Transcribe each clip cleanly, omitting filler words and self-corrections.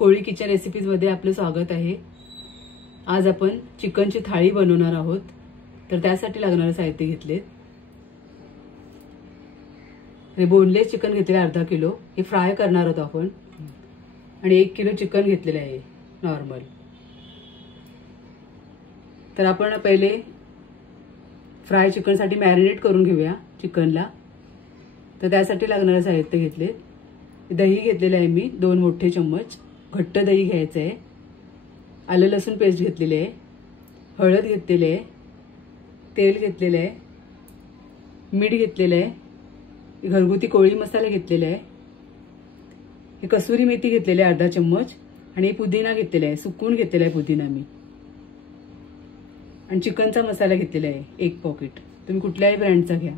कोळी kitchen recipes मध्ये आपलं स्वागत आहे। आज आपण चिकनची थाळी बनवणार आहोत। तर त्यासाठी लागणारे साहित्य घेतलेत। हे बोनलेस चिकन घेतले अर्धा किलो, हे फ्राय करणार आहोत आपण। आणि 1 किलो चिकन घेतलेले आहे नॉर्मल। तर आपण पहिले फ्राय चिकन साठी मॅरिनेट करून घेऊया चिकनला। तर त्यासाठी लागणारे साहित्य घेतले। दही घेतलेले आहे मी 2 मोठे चम्मच, घट्ट दही घ्यायचं आहे। आलं लसूण पेस्ट घेतलेली आहे, हळद घेतलेली आहे, तेल घेतलेलं आहे, मीठ घेतलेलं आहे, घरगुती कोळी मसाला घेतलेला आहे, हे कसुरी मेथी घेतलेली आहे अर्धा चम्मच, आणि पुदिना घेतलेला आहे, सुकून घेतलेला आहे पुदिना मी, आणि चिकनचा मसाला घेतलेला आहे 1 पॉकेट, तुम्ही कुठल्याही ब्रँडचा घ्या,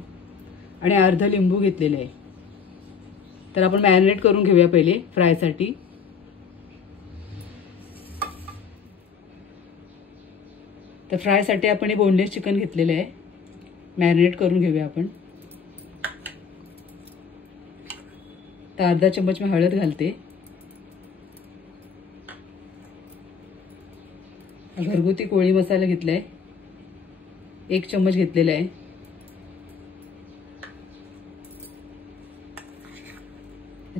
आणि अर्धा लिंबू घेतलेला आहे। तर आपण मॅरिनेट करून घेऊया पहिले फ्राय साठी। तर फ्राय साठी आपण हे बोनलेस चिकन घेतलेले आहे, मॅरिनेट करून घेऊया आपण। तर अर्धा चम्मच मी हळद घालते, घरगुती कोळी मसाला घेतलाय 1 चम्मच घेतलेला आहे,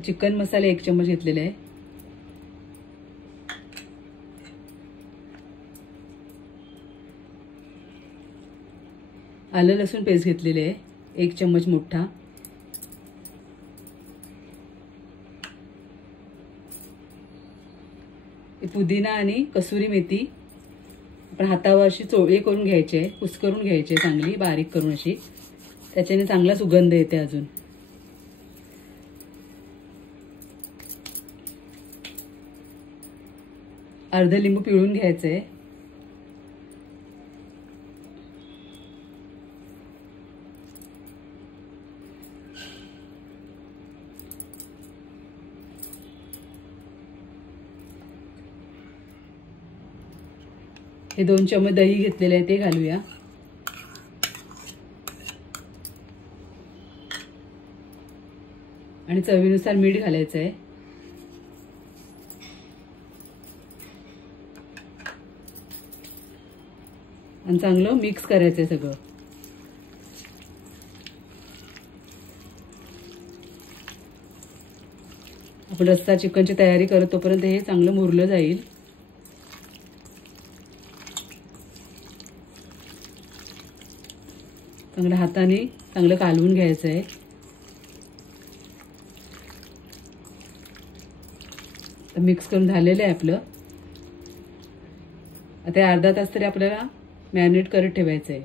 चिकन मसाला 1 चम्मच घेतलेला आहे, आलं लसूण पेस्ट घेतलेले आहे 1 चम्मच मोठा, पुदिना आणि कसुरी मेथी आपण हातावर अशी चोळी करून घ्यायची आहे, कुस्करून घ्यायची आहे चांगली बारीक करून अशी, त्याच्याने चांगला सुगंध येते। अजून अर्धा लिंबू पिळून घ्यायचं आहे, हे 2 चम्मच दही घेतलेले आहे ते घालूया, आणि चवीनुसार मीठ घालायचं आहे, आणि चांगलं मिक्स करायचं आहे सगळं। आपण रस्सा चिकनची तयारी करत तोपर्यंत हे चांगलं मुरलं जाईल। चांगल्या हाताने चांगलं कालवून घ्यायचं आहे। तर मिक्स करून झालेलं आहे आपलं। आता अर्धा तास तरी आपल्याला मॅरिनेट करत ठेवायचं आहे।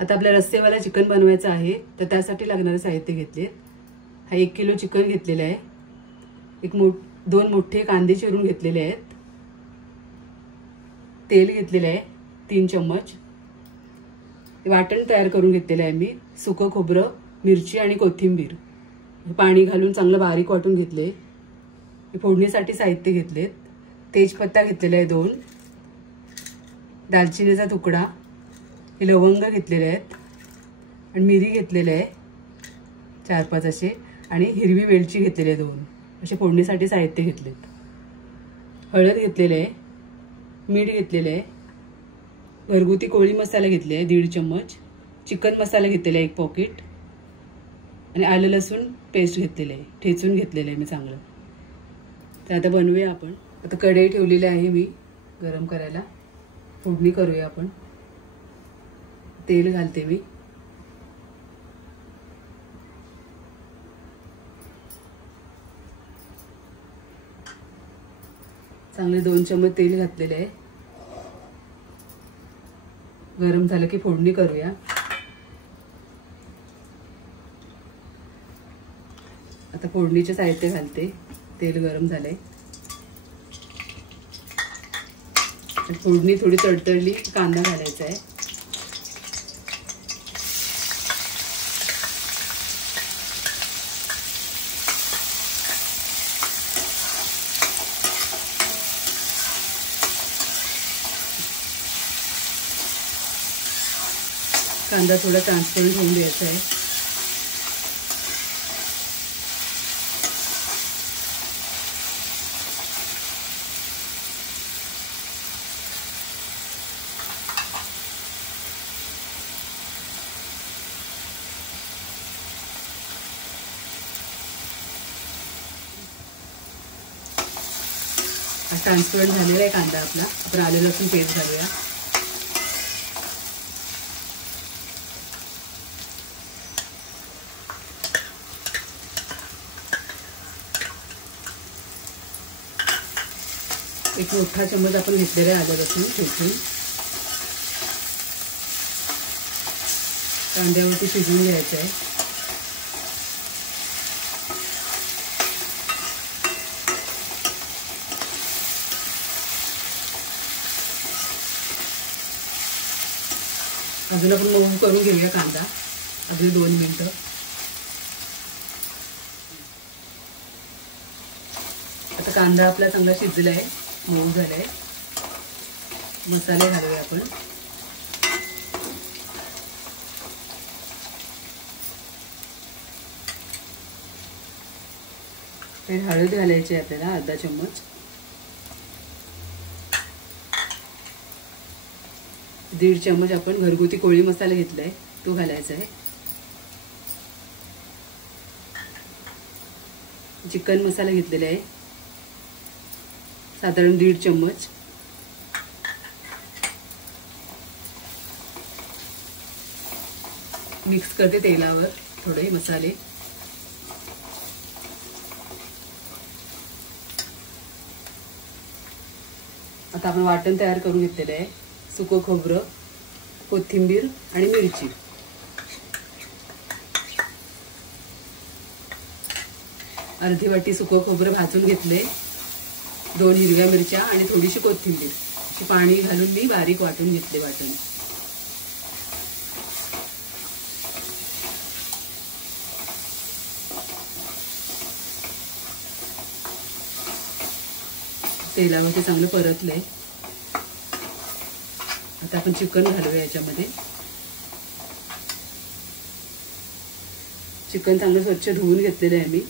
आता आपल्या रस्सेवाला चिकन बनवायचं आहे, तर त्यासाठी लागणारे साहित्य घेतले। हा 1 किलो चिकन घेतलेलं आहे, 2 मोठे कांदे चिरून घेतलेले आहेत, तेल घेतलेलं आहे 3 चम्मच, वाटण तयार करून घेतलेलं आहे मी, सुकं खोबरं, मिरची आणि कोथिंबीर पाणी घालून चांगलं बारीक वाटून घेतले। फोडणीसाठी साहित्य घेतलेत, तेजपत्ता घेतलेला आहे 2, दालचिनीचा तुकडा, हे लवंग घेतलेले आहेत, आणि मिरी घेतलेले आहे 4-5 असे, आणि हिरवी वेलची घेतलेली आहे 2 असे फोडणीसाठी साहित्य घेतलेत। हळद घेतलेले आहे, मीठ घेतलेले आहे, घरगुती कोळी मसाला घेतले आहे 1.5 चम्मच, चिकन मसाला घेतलेला आहे 1 पॉकेट, आणि आलं लसूण पेस्ट घेतलेले आहे, ठेचून घेतलेले आहे मी चांगलं। तर आता बनवूया आपण। आता कढई ठेवलेली आहे मी गरम करायला, फोडणी करूया आपण। तेल घालते मी, चांगले 2 चम्मच तेल घातलेले आहे। गरम झालं की फोडणी करूया। आता फोडणीचे साहित्य घालते, तेल गरम झालंय, फोडणी थोडी तडतडली कांदा घालायचा आहे, कांदा थोडा ट्रान्सपरंट होऊन द्यायचा आहे। ट्रान्सपरंट झालेला आहे कांदा आपला. आपण आलं लसूण पेस्ट घालूया. एक मोठा चम्मच आपण घेतलेला आहे आलं लसूण ठेचून कांद्यावरती शिजवून घ्यायचं आहे. अजून आपण मऊ करून घेऊया कांदा अजून 2 मिनिटं. आता कांदा आपला चांगला शिजलाय, मऊ झालाय. मसाले घालूया आपण. हळद घालायची आपल्याला अर्धा चम्मच. 1.5 चम्मच आपण घरगुती कोळी मसाला घेतलाय तो घालायचा आहे. चिकन मसाला घेतलेला आहे साधारण 1.5 चम्मच. मिक्स करते तेलावर थोडे मसाले. आता आपण वाटण तयार करून घेतलेलं आहे. सुकं खोबरं, कोथिंबीर आणि मिरची. अर्धी वाटी सुकं खोबरं भाजून घेतले. 2 हिरव्या मिरच्या आणि थोडीशी कोथिंबीर. पाणी घालून मी बारीक वाटून घेतले वाटण. तेलामध्ये चांगलं परतलंय. आता आपण चिकन घालूया याच्यामध्ये. चिकन चांगलं स्वच्छ धुवून घेतलेलं आहे मी.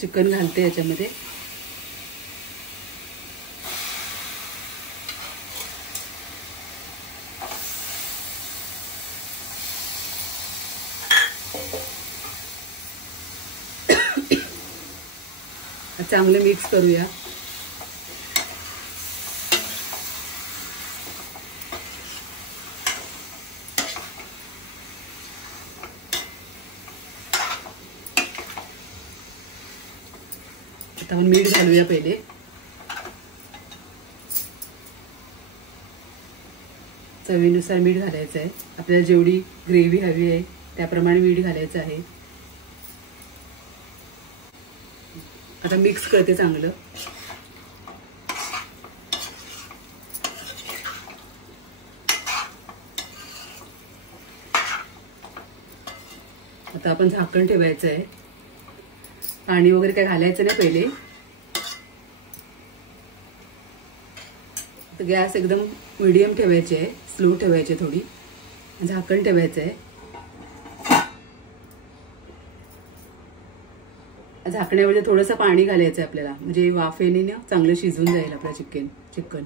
चिकन घालते याच्यामध्ये. चांगले मिक्स करूया. आता आपण मीठ घालूया पहिले. चवीनुसार मीठ घालायचं आहे. आपल्याला जेवढी ग्रेव्ही हवी आहे त्याप्रमाणे मीठ घालायचं आहे. आता मिक्स करते चांगलं. आता आपण झाकण ठेवायचं आहे. पाणी वगैरे काय घालायचं नाही पहिले. गॅस एकदम मीडियम ठेवायचे आहे, स्लो ठेवायचे. थोडी झाकण ठेवायचं आहे. झाकण्यामध्ये थोडंसं पाणी घालायचं आहे आपल्याला, म्हणजे वाफेने ना चांगलं शिजून जाईल आपलं चिकन.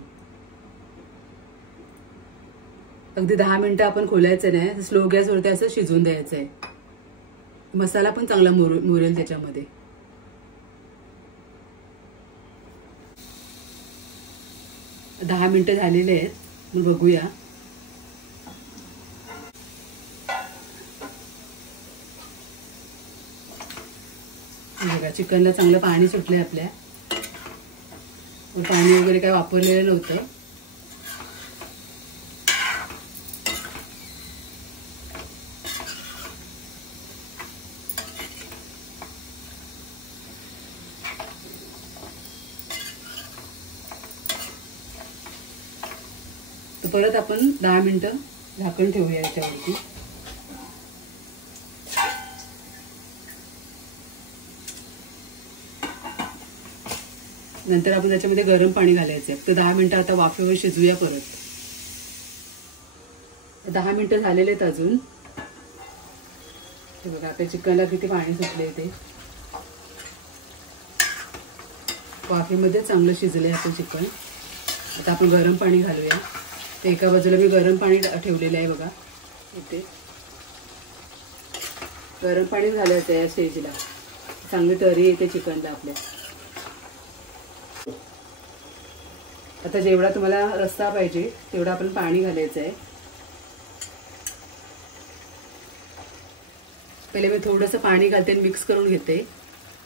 अगदी 10 मिनिटं आपण खोलायचं नाही, स्लो गॅसवरती असं शिजून द्यायचं आहे. मसाला पण चांगला मुरेल त्याच्यामध्ये. दहा मिनिटं झालेले आहेत, मग बघूया. बघा चिकनला चांगलं पाणी सुटलंय आपल्या. पाणी वगैरे काय वापरलेलं नव्हतं. तर परत आपण 10 मिनिटं झाकण ठेवूया याच्यावरती. नंतर आपण त्याच्यामध्ये गरम पाणी घालायचं आहे. तर 10 मिनिटं आता वाफेवर शिजूया परत. 10 मिनिटं झालेले आहेत अजून. हे बघा आपल्या चिकनला किती पाणी सुटले ते. वाफेमध्ये चांगलं शिजलंय आपलं चिकन. आता आपण गरम पाणी घालूया. तर एका बाजूला मी गरम पाणी ठेवलेलं आहे बघा इथे. गरम पाणी घालायचं आहे या स्टेजला, चांगली तरी येते चिकनला आपल्या. आता जेवढा तुम्हाला रस्सा पाहिजे तेवढा आपण पाणी घालायचं आहे. पहिले मी थोडंसं पाणी घालते, मिक्स करून घेते,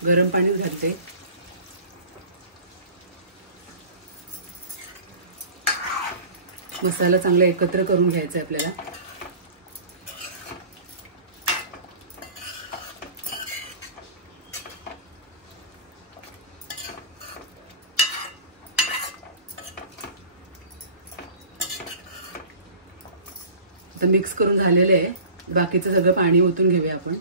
गरम पाणीच घालते. मसाला चांगला एकत्र करून घ्यायचा आहे आपल्याला. आता मिक्स करून झालेलं आहे. बाकीचं सगळं पाणी ओतून घेऊया आपण.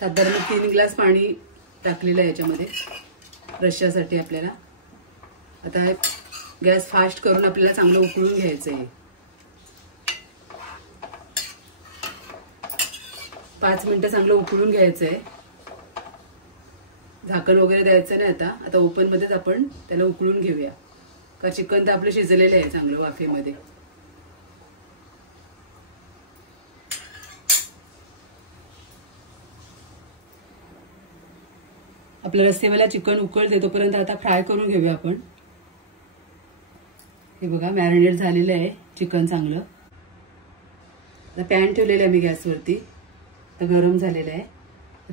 साधारण 3 ग्लास पाणी टाकलेलं आहे याच्यामध्ये रश्श्यासाठी आपल्याला. आता गॅस फास्ट करून आपल्याला चांगलं उकळून घ्यायचं आहे. 5 मिनिटं चांगलं उकळून घ्यायचं आहे. झाकण वगैरे द्यायचं नाही. आता ओपन मध्येच आपण त्याला उकळून घेऊया, का चिकन तर आपलं शिजलेलं आहे चांगलं वाफेमध्ये. आपल्या रस्सेवाला चिकन उकळते तोपर्यंत आता फ्राय करून घेऊया आपण. हे बघा मॅरिनेट झालेलं आहे चिकन चांगलं. आता पॅन ठेवलेलं आहे मी गॅसवरती, तर गरम झालेलं आहे.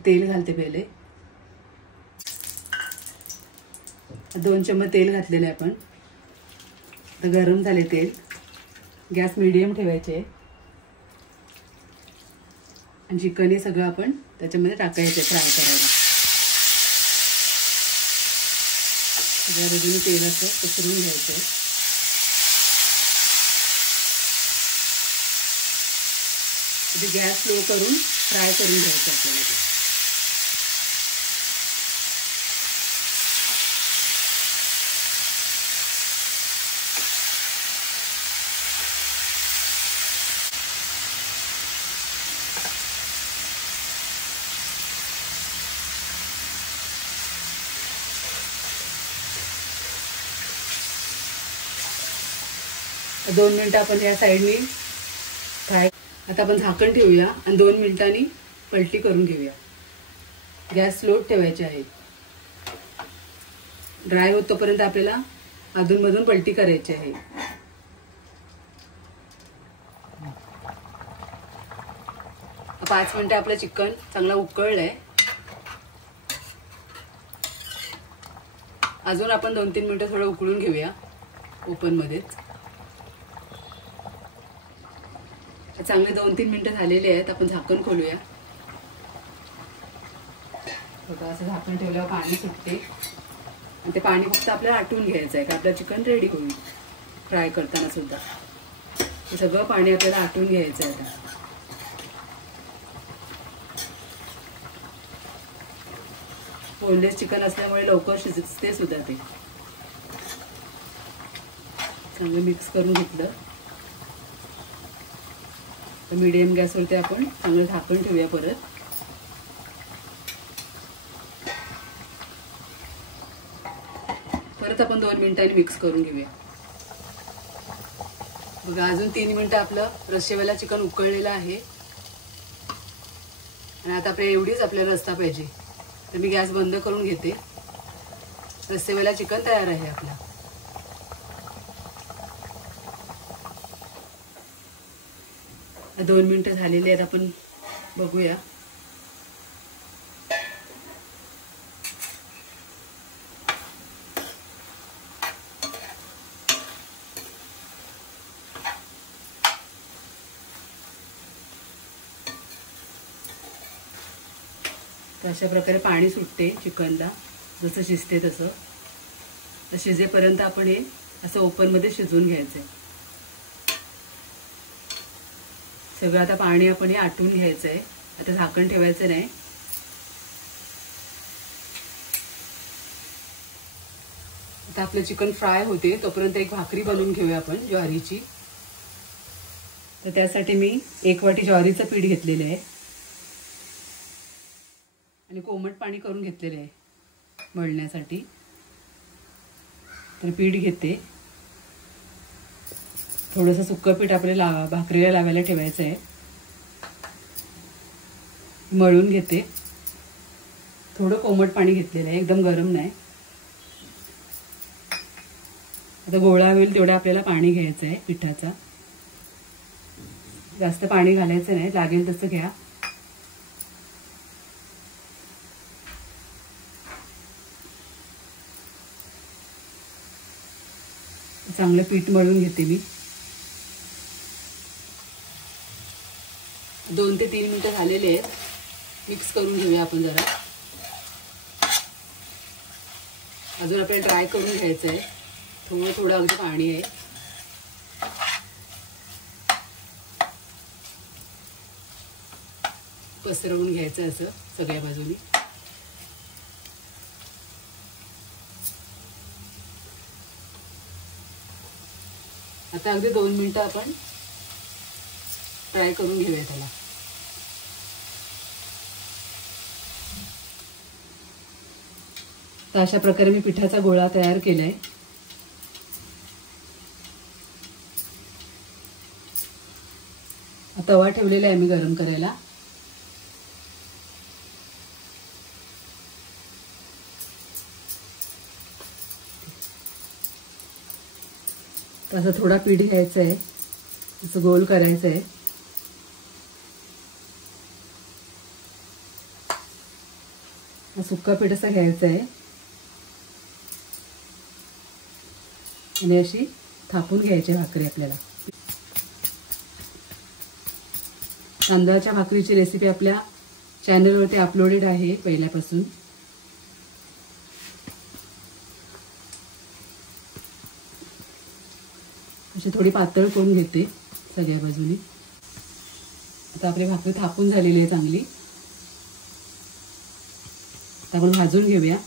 तेल घालते पहिले. 2 चम्मच तेल घातलेलं आहे आपण. आता गरम झाले तेल. गॅस मीडियम ठेवायचे आणि चिकन हे सगळं आपण त्याच्यामध्ये टाकायचं फ्राय करायला. सगळ्या बाजूने तेल असं पसरून घ्यायचं. गॅस स्लो करून फ्राय करून घ्यायचं आपल्याला. दोन मिनिटं आपण या साईडनी फ्राय. आता आपण झाकण ठेवूया आणि 2 मिनिटांनी पलटी करून घेऊया. गॅस स्लो ठेवायची आहे. ड्राय होत तोपर्यंत आपल्याला अधूनमधून पलटी करायची आहे. पाच मिनिटं आपलं चिकन चांगला उकळलंय. अजून आपण 2-3 मिनिटं थोडं उकळून घेऊया ओपन मध्येच. चांगले 2-3 मिनिटं झालेले आहेत. आपण झाकण खोलूया. बघा असं झाकण ठेवल्यावर पाणी सुटते आणि ते पाणी फक्त आपल्याला आटून घ्यायचं आहे, का आपलं चिकन रेडी होईल. फ्राय करताना सुद्धा हे सगळं पाणी आपल्याला आटून घ्यायचं आहे. आता बोनलेस चिकन असल्यामुळे लवकर शिजते सुद्धा. ते चांगलं मिक्स करून घेतलं. तर मीडियम गॅसवरती आपण चांगलं झाकण ठेवूया. परत आपण 2 मिनिटांनी मिक्स करून घेऊया. बघा अजून 3 मिनिटं आपलं रस्सेवाला चिकन उकळलेलं आहे. आणि आता आपल्या एवढीच आपल्याला रस्सा पाहिजे, तर मी गॅस बंद करून घेते. रस्सेवाला चिकन तयार आहे आपला. आता 2 मिनिटं झालेली आहेत. आपण बघूया. अशा प्रकारे पाणी सुटते चिकनला, जसं शिजते तसं. तर शिजेपर्यंत आपण हे असं ओपन मध्ये शिजवून घ्यायचंय सगळं. आता पाणी आपण हे आटून घ्यायचंय. आता झाकण ठेवायचं नाही. आता आपलं चिकन फ्राय होते तोपर्यंत एक भाकरी बनवून घेऊया आपण ज्वारीची. तर त्यासाठी मी 1 वाटी ज्वारीचं पीठ घेतलेलं आहे आणि कोमट पाणी करून घेतलेले आहे. मळण्यासाठी. तर पीठ घेते. थोडंसं सुक्कं पीठ आपल्याला भाकरीला लावायला ठेवायचं आहे. मळून घेते. थोडं कोमट पाणी घेतलेलं आहे, एकदम गरम नाही. आता गोळा होईल तेवढं आपल्याला पाणी घ्यायचं आहे पिठाचा. जास्त पाणी घालायचं नाही, लागेल तसं घ्या. चांगलं पीठ मळून घेते मी. 2 ते 3 मिनिटं झालेले आहेत. मिक्स करून घेऊया आपण जरा. अजून आपल्याला ड्राय करून घ्यायचं आहे. थोडं थोडं अगदी पाणी आहे. पसरवून घ्यायचं असं सगळ्या बाजूनी. आता अगदी 2 मिनिटं आपण फ्राय करून घेऊया त्याला. तर अशा प्रकारे मी पिठाचा गोळा तयार केलाय. तवा ठेवलेला आहे मी गरम करायला. असं थोडा पीठ घ्यायचं आहे, असं गोल करायचं आहे. सुक्का पीठ असं घ्यायचं आहे आणि अशी थापून घ्यायची भाकरी आपल्याला. तांदळाच्या भाकरीची रेसिपी आपल्या चॅनलवरती अपलोडेड आहे पहिल्यापासून. अशी थोडी पातळ करून घेते सगळ्या बाजूनी. आता आपली भाकरी थापून झालेली आहे चांगली. आता आपण भाजून घेऊया.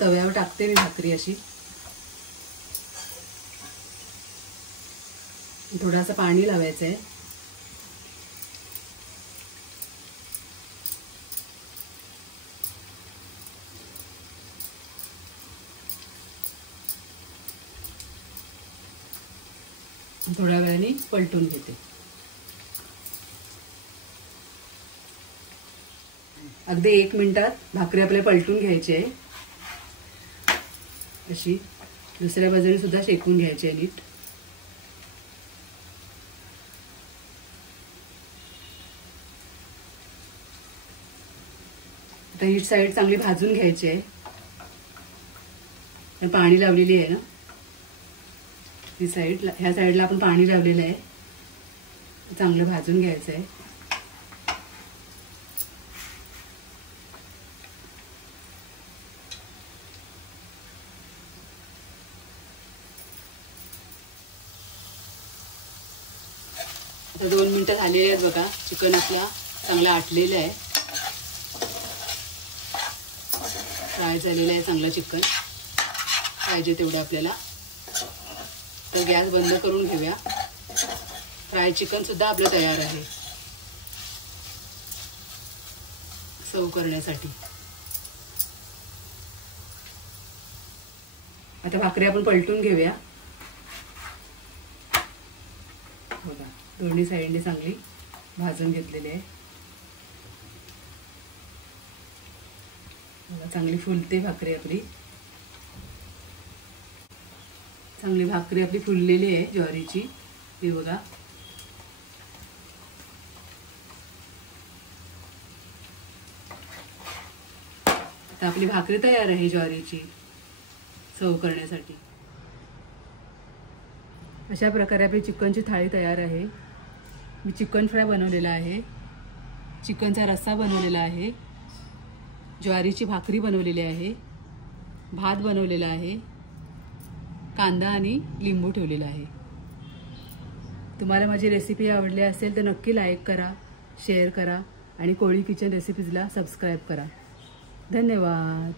तव्यावर टाकते मी भाकरी अशी. थोडंसं पाणी लावायचं आहे. थोड्या वेळाने पलटून घेते. अगदी 1 मिनिटात भाकरी आपल्याला पलटून घ्यायची आहे. अशी दुसऱ्या बाजूने सुद्धा शेकून घ्यायची आहे नीट. आता ही साईड चांगली भाजून घ्यायची आहे. पाणी लावलेली आहे ना ही साईड. ह्या साईडला आपण पाणी लावलेलं आहे. चांगलं भाजून घ्यायचं आहे. आता 2 मिनिटं झालेली आहेत बघा. चिकन आपला चांगलं आटलेलं आहे. फ्राय झालेलं आहे चांगलं चिकन. पाहिजे तेवढं आपल्याला. तर गॅस बंद करून घेऊया. फ्राय चिकन सुद्धा आपलं तयार आहे सर्व करण्यासाठी. आता भाकरी आपण पलटून घेऊया. बघा दोन्ही साईडने चांगली भाजून घेतलेली आहे. बघा चांगली फुलते भाकरी आपली. चांगली भाकरी आपली फुललेली आहे ज्वारीची. ही बघा. आता आपली भाकरी तयार आहे ज्वारीची सर्व करण्यासाठी. अशा प्रकारे आपली चिकनची थाळी तयार आहे. मी चिकन फ्राय बनवलेला आहे, चिकनचा रस्सा बनवलेला आहे, ज्वारीची भाकरी बनवलेली आहे, भात बनवलेला आहे, कांदा आणि लिंबू ठेवलेला आहे. तुम्हाला माझी रेसिपी आवडली असेल तर नक्की लाईक करा, शेअर करा आणि कोळी किचन रेसिपीजला सबस्क्राईब करा. धन्यवाद.